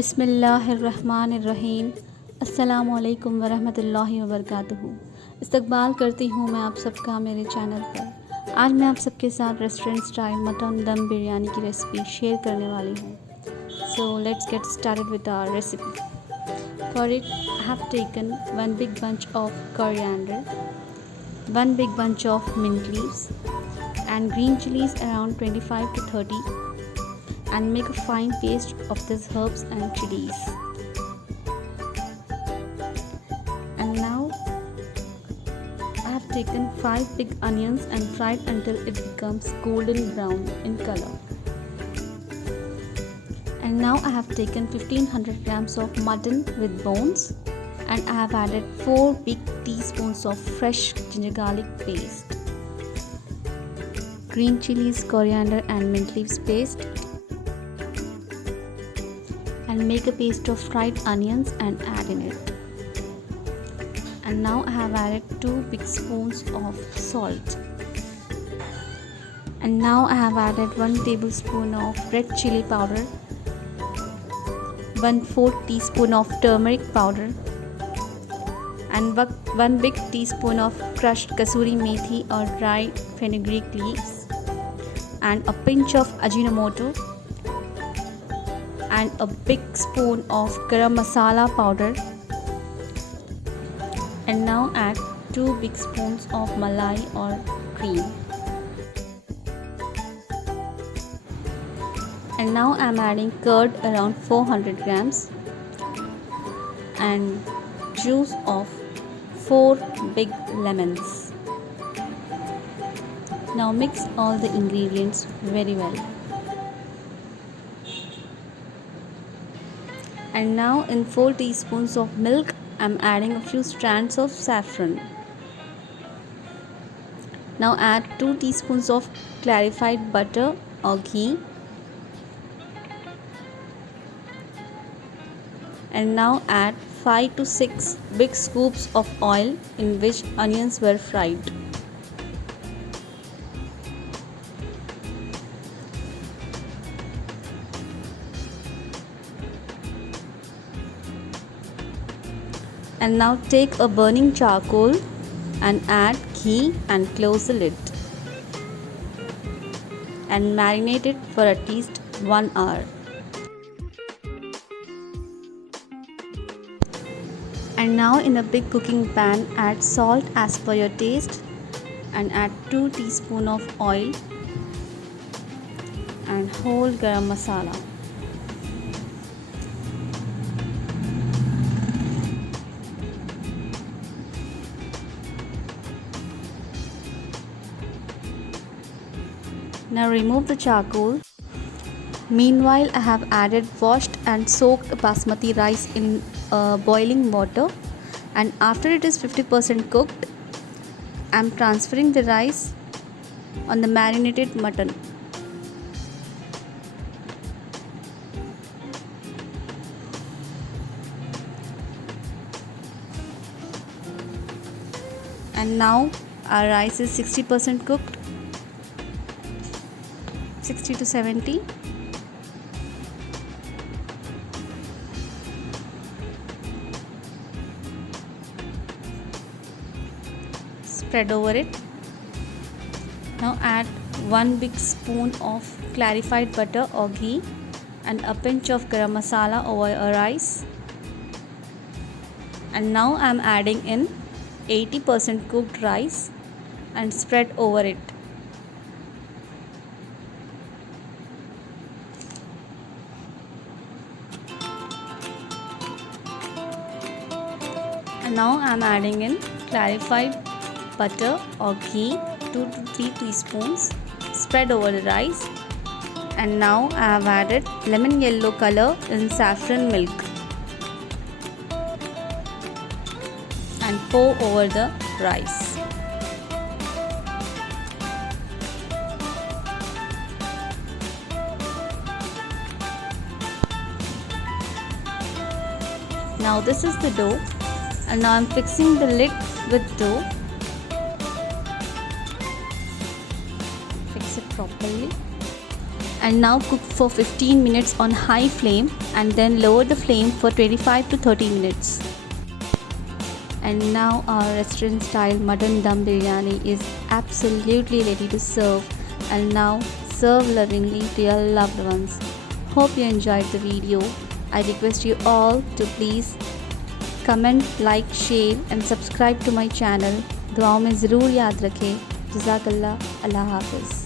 बिस्मिल्लाहिर्रहमानिर्रहीम। अस्सलामुअलैकुम वरहमतुल्लाहि वबरकातुहू। इस्तकबाल करती हूँ मैं आप सबका मेरे चैनल पर। आज मैं आप सबके साथ रेस्टोरेंट स्टाइल मटन दम बिरयानी की रेसिपी शेयर करने वाली हूँ। So let's get started with our recipe. For it I have taken 1 big bunch of coriander, 1 big bunch of mint leaves and green chilies around 25 to 30, and make a fine paste of these herbs and chilies. And now I have taken 5 big onions and fried until it becomes golden brown in color. And now I have taken 1500 grams of mutton with bones, and I have added 4 big teaspoons of fresh ginger garlic paste, green chilies, coriander and mint leaves paste, and make a paste of fried onions and add in it. And now I have added 2 big spoons of salt. And now I have added 1 tablespoon of red chili powder, 1/4 teaspoon of turmeric powder, and 1 big teaspoon of crushed kasuri methi or dry fenugreek leaves, and a pinch of ajinomoto, and a big spoon of garam masala powder. And now add 2 big spoons of malai or cream. And now I am adding curd around 400 grams and juice of 4 big lemons. Now mix all the ingredients very well. And now in 4 teaspoons of milk I am adding a few strands of saffron. Now add 2 teaspoons of clarified butter or ghee. And now add 5 to 6 big scoops of oil in which onions were fried. And now take a burning charcoal and add ghee and close the lid and marinate it for at least 1 hour. And now in a big cooking pan add salt as per your taste and add 2 teaspoons of oil and whole garam masala. Now remove the charcoal. Meanwhile, I have added washed and soaked basmati rice in boiling water, and after it is 50% cooked, I am transferring the rice on the marinated mutton. And now our rice is 60% cooked, 60 to 70. Spread over it. Now add 1 big spoon of clarified butter or ghee and a pinch of garam masala over a rice. And now I am adding in 80% cooked rice and spread over it. And now I am adding in clarified butter or ghee, 2 to 3 teaspoons, spread over the rice. And now I have added lemon yellow color in saffron milk and pour over the rice. Now this is the dough, and now I'm fixing the lid with dough. Fix it properly. And now cook for 15 minutes on high flame and then lower the flame for 25 to 30 minutes. And now our restaurant style Mutton Dum Biryani is absolutely ready to serve, and now serve lovingly to your loved ones. Hope you enjoyed the video. I request you all to please comment, like, share and subscribe to my channel. दुआओं में ज़रूर याद रखें. जज़ाकल्लाह. अल्लाह हाफ़िज़.